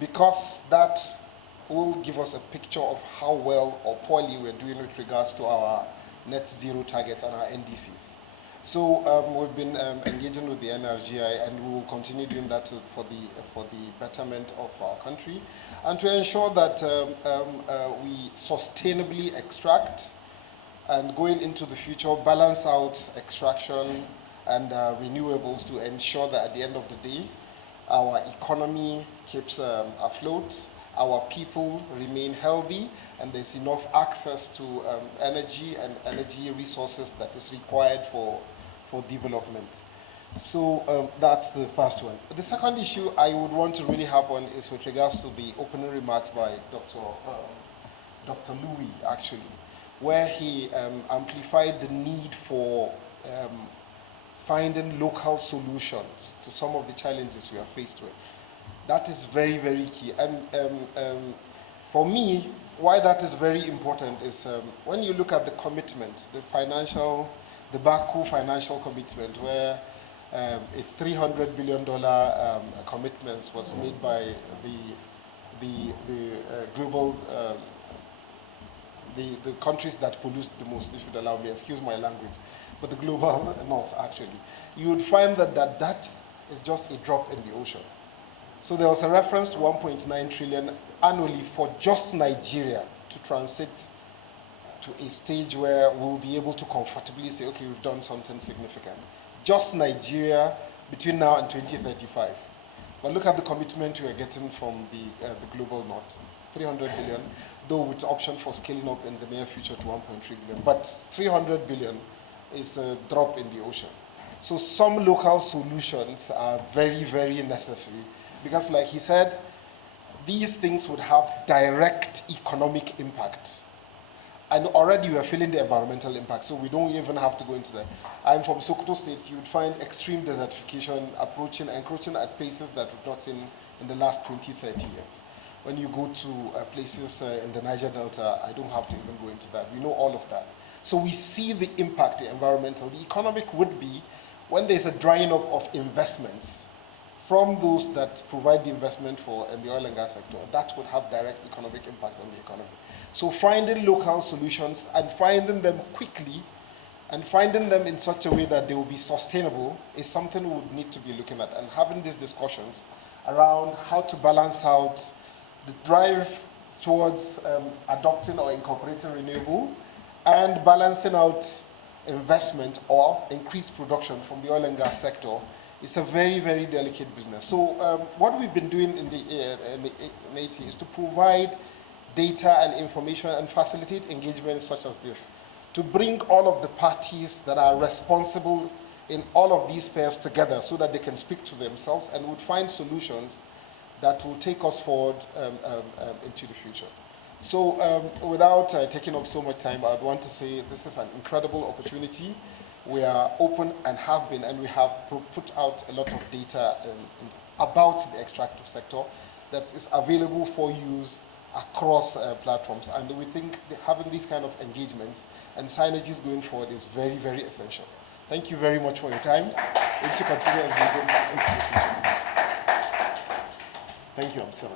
because that will give us a picture of how well or poorly we're doing with regards to our net zero targets and our NDCs. So we've been engaging with the NRGI, and we will continue doing that for the betterment of our country, and to ensure that we sustainably extract and going into the future balance out extraction and renewables to ensure that at the end of the day our economy keeps afloat, our people remain healthy, and there's enough access to energy and energy resources that is required for development. So that's the first one. The second issue I would want to really harp on is with regards to the opening remarks by Dr. Louis, actually, where he amplified the need for finding local solutions to some of the challenges we are faced with. That is very, very key. And for me, why that is very important is when you look at the commitment, the Baku financial commitment, where a $300 billion commitment was made by the global, the countries that pollute the most, if you'd allow me, excuse my language, but the global north, actually. You would find that is just a drop in the ocean. So there was a reference to 1.9 trillion annually for just Nigeria to transit to a stage where we'll be able to comfortably say, okay, we've done something significant. Just Nigeria between now and 2035. But look at the commitment we are getting from the global north, 300 billion, though with the option for scaling up in the near future to 1.3 billion. But 300 billion is a drop in the ocean. So some local solutions are very, very necessary, because like he said, these things would have direct economic impact. And already we are feeling the environmental impact, so we don't even have to go into that. I'm from Sokoto State. You would find extreme desertification encroaching at paces that we've not seen in the last 20, 30 years. When you go to places in the Niger Delta, I don't have to even go into that. We know all of that. So we see the impact, the environmental. The economic would be when there's a drying up of investments from those that provide the investment for in the oil and gas sector. That would have direct economic impact on the economy. So finding local solutions and finding them quickly and finding them in such a way that they will be sustainable is something we would need to be looking at, and having these discussions around how to balance out the drive towards adopting or incorporating renewable and balancing out investment or increased production from the oil and gas sector. It's a very, very delicate business. So what we've been doing in AT is to provide data and information and facilitate engagements such as this, to bring all of the parties that are responsible in all of these spheres together so that they can speak to themselves and would find solutions that will take us forward into the future. So without taking up so much time, I'd want to say this is an incredible opportunity. We are open and have been, and we have put out a lot of data about the extractive sector that is available for use across platforms. And we think that having these kind of engagements and synergies going forward is very, very essential. Thank you very much for your time. We need to continue engaging into the future. Thank you, I'm sorry.